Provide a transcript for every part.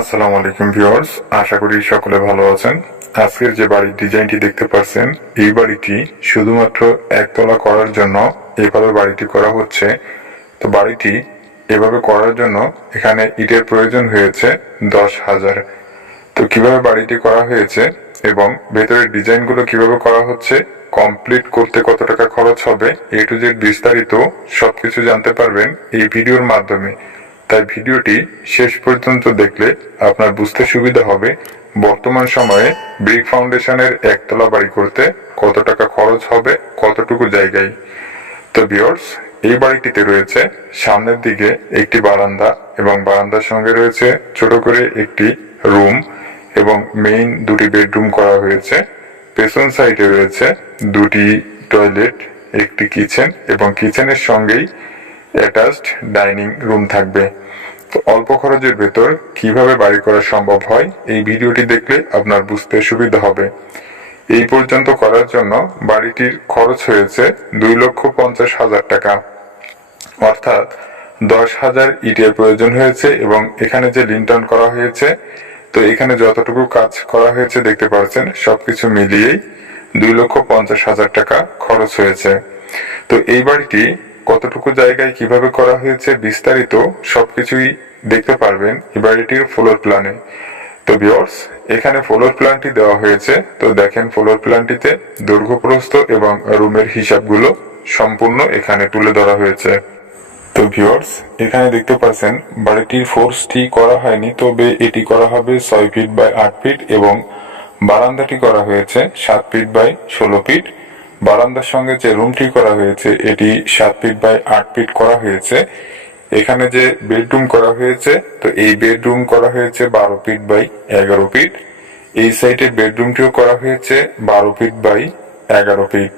আসসালামু আলাইকুম ভিউয়ার্স, আশা করি সকলে ভালো আছেন। আজকের যে বাড়ির ডিজাইনটি দেখতে পাচ্ছেন, এই বাড়িটি শুধুমাত্র একতলা করার জন্য এভাবে বাড়িটি করা হচ্ছে। তো বাড়িটি এভাবে করার জন্য এখানে ইটের প্রয়োজন হয়েছে দশ হাজার। তো কীভাবে বাড়িটি করা হয়েছে এবং ভেতরের ডিজাইনগুলো কীভাবে করা হচ্ছে, কমপ্লিট করতে কত টাকা খরচ হবে, এ টু জেড বিস্তারিত সবকিছু জানতে পারবেন এই ভিডিওর মাধ্যমে। তাই ভিডিওটি শেষ পর্যন্ত দেখলে আপনার বুঝতে সুবিধা হবে বর্তমান সময়ে ব্রিক ফাউন্ডেশনের একতলা বাড়ি করতে কত টাকা খরচ হবে কতটুকু জায়গায়। তো বিয়র্স এই বাড়িটিতে রয়েছে সামনের দিকে একটি বারান্দা এবং বারান্দার সঙ্গে রয়েছে ছোট করে একটি রুম এবং মেইন দুটি বেডরুম করা হয়েছে। পেছন সাইডে রয়েছে দুটি টয়লেট একটি কিচেন এবং কিচেনের সঙ্গেই অ্যাটাচড ডাইনিং রুম থাকবে। তো অল্প খরচের ভেতর কীভাবে বাড়ি করা সম্ভব হয়, এই ভিডিওটি দেখলে আপনার বুঝতে সুবিধা হবে। এই পর্যন্ত করার জন্য বাড়িটির খরচ হয়েছে দুই লক্ষ পঞ্চাশ হাজার টাকা। অর্থাৎ দশ হাজার ইটের প্রয়োজন হয়েছে এবং এখানে যে লিন্টন করা হয়েছে, তো এখানে যতটুকু কাজ করা হয়েছে দেখতে পাচ্ছেন সবকিছু মিলিয়েই দুই লক্ষ পঞ্চাশ হাজার টাকা খরচ হয়েছে। তো এই বাড়িটি কতটুকু জায়গায় কীভাবে করা হয়েছে বিস্তারিত সবকিছুই দেখতে পারবেন বাড়িটির ফ্লোর প্ল্যানে। তো ভিউয়ার্স, এখানে ফ্লোর প্ল্যানটি দেওয়া হয়েছে। তো দেখেন ফ্লোর প্ল্যানটিতে দৈর্ঘ্য প্রস্থ এবং রুমের হিসাবগুলো সম্পূর্ণ এখানে তুলে ধরা হয়েছে। তো ভিউয়ার্স, এখানে দেখতে পাচ্ছেন বাড়িটির ফোর্স ফোর্সটি করা হয়নি, তবে এটি করা হবে ছয় ফিট বাই আট ফিট এবং বারান্দাটি করা হয়েছে সাত ফিট বাই ষোলো ফিট। বারান্দার সঙ্গে যে রুমটি করা হয়েছে, এটি সাত ফিট বাই আট ফিট করা হয়েছে। এখানে যে বেডরুম করা হয়েছে, তো এই বেডরুম করা হয়েছে বারো ফিট বাই এগারো ফিট। এই সাইডে বেডরুমটিও করা হয়েছে বারো ফিট বাই এগারো ফিট।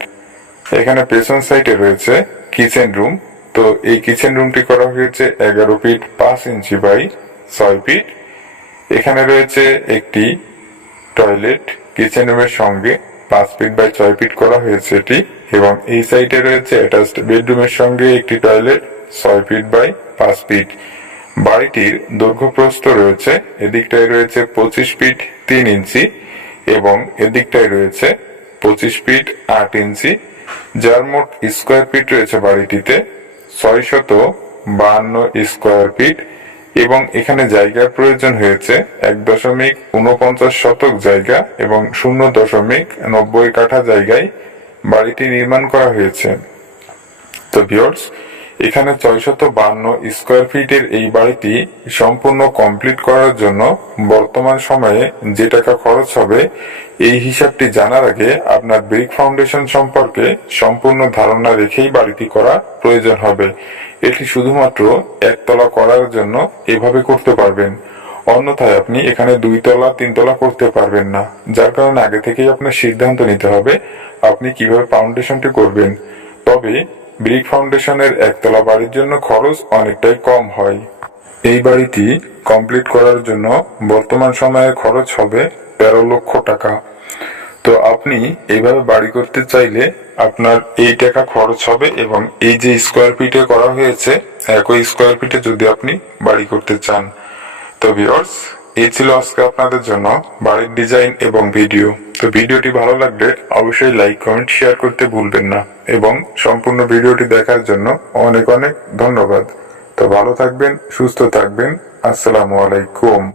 এখানে পেছন সাইডে রয়েছে কিচেন রুম। তো এই কিচেন রুমটি করা হয়েছে এগারো ফিট পাঁচ ইঞ্চি বাই ছয় ফিট। এখানে রয়েছে একটি টয়লেট কিচেন রুমের সঙ্গে পাঁচ ফিট বাই ছয় ফিট করা হয়েছে এটি এবং এই সাইডে রয়েছে অ্যাটাচড বেডরুমের সঙ্গে একটি টয়লেট ছয় ফিট বাই পাঁচ ফিট বাড়িটির দৈর্ঘ্য প্রস্থ রয়েছে, এদিকটায় রয়েছে পঁচিশ ফিট তিন ইঞ্চি এবং এদিকটায় রয়েছে পঁচিশ ফিট আট ইঞ্চি। যার মোট স্কোয়ার ফিট রয়েছে বাড়িটিতে ছয় শত বাহান্ন স্কোয়ার ফিট এবং এখানে জায়গার প্রয়োজন হয়েছে এক দশমিক উনপঞ্চাশ শতক জায়গা এবং শূন্য দশমিক নব্বই কাঠা জায়গায় বাড়িটি নির্মাণ করা হয়েছে। তো ভিওর্স এখানে ছয়শত বান্ন স্কোয়ার ফিটের এই বাড়িটি সম্পূর্ণ কমপ্লিট করার জন্য বর্তমান সময়ে যে টাকা খরচ হবে, এই হিসাবটি জানার আগে আপনার ব্রিক ফাউন্ডেশন সম্পর্কে সম্পূর্ণ ধারণা রেখেই বাড়িটি করা প্রয়োজন হবে। এটি শুধুমাত্র একতলা করার জন্য এভাবে করতে পারবেন। অন্যথায় আপনি এখানে দুই তলা তিন তলা করতে পারবেন না, যার কারণে আগে থেকেই আপনার সিদ্ধান্ত নিতে হবে আপনি কীভাবে ফাউন্ডেশনটি করবেন। তবে ব্রিক ফাউন্ডেশনের একতলা বাড়ির জন্য খরচ অনেকটাই কম হয়। এই বাড়িটি কমপ্লিট করার জন্য বর্তমান সময়ে খরচ হবে তেরো লক্ষ টাকা। তো আপনি এইভাবে বাড়ি করতে চাইলে আপনার এই টাকা খরচ হবে এবং এই যে স্কোয়ার ফিটে করা হয়েছে, একই স্কোয়ার ফিটে যদি আপনি বাড়ি করতে চান। তো ভিউয়ার্স এই ছিল আজকে আপনাদের জন্য বাড়ির ডিজাইন এবং ভিডিও তো ভিডিওটি ভালো লাগলে অবশ্যই লাইক, কমেন্ট, শেয়ার করতে ভুলবেন না। এবং সম্পূর্ণ ভিডিওটি দেখার জন্য অনেক অনেক ধন্যবাদ। তো ভালো থাকবেন, সুস্থ থাকবেন। আসসালামু আলাইকুম।